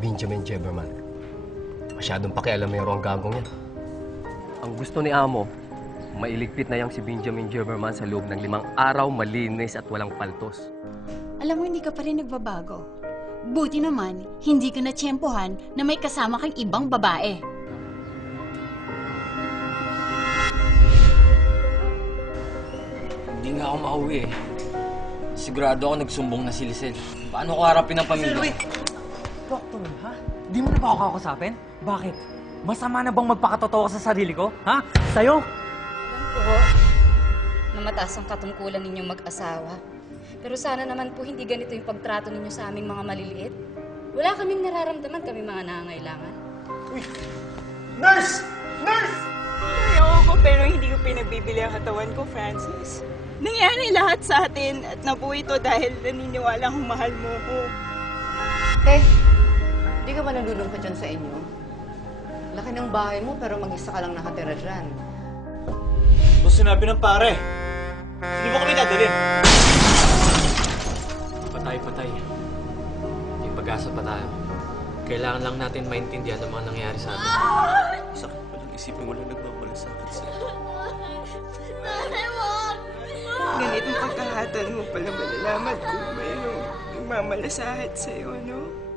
Benjamin Jeberman. Masyadong pakialamero ang gagong yan. Ang gusto ni Amo, mailigpit na yang si Benjamin Jeberman sa loob ng 5 araw, malinis at walang paltos. Alam mo, hindi ka pa rin nagbabago. Buti naman, hindi ka natsyempohan na may kasama kang ibang babae. Hindi nga ako mauwi eh. Sigurado ako nagsumbong na si Lisel. Paano ko harapin ang pamilya? Sir, wait! Doktor, ha? Di mo na ba ako kakasapin? Bakit? Masama na bang magpakatotoo ka sa sarili ko? Ha? Sa'yo? Alam ko na mataas ang katungkulan ninyong mag-asawa. Pero sana naman po hindi ganito yung pagtrato ninyo sa aming mga maliliit. Wala kaming nararamdaman, kami mga nangangailangan. Uy! Nurse! Nurse! Ayaw ko pero hindi ko pinagbibili ang katawan ko, Francis. Nangyari lahat sa atin at nabuhay ito dahil naniniwala akong mahal mo ko. Di ka ba nalulungkot dyan sa inyo? Laki ng bahay mo pero mag-isa ka lang nakatira dyan. Tapos sinabi ng pare, hindi mo kami dadalhin. Patay-patay. May pag-asa pa tayo. Kailangan lang natin maintindihan ang mga nangyayari sa atin. Sakit pa lang isipin wala nagmamala sa akin sa'yo. Ganitong pagkakataon mo pala malalaman kung mayroong nagmamalasakit sa'yo, no?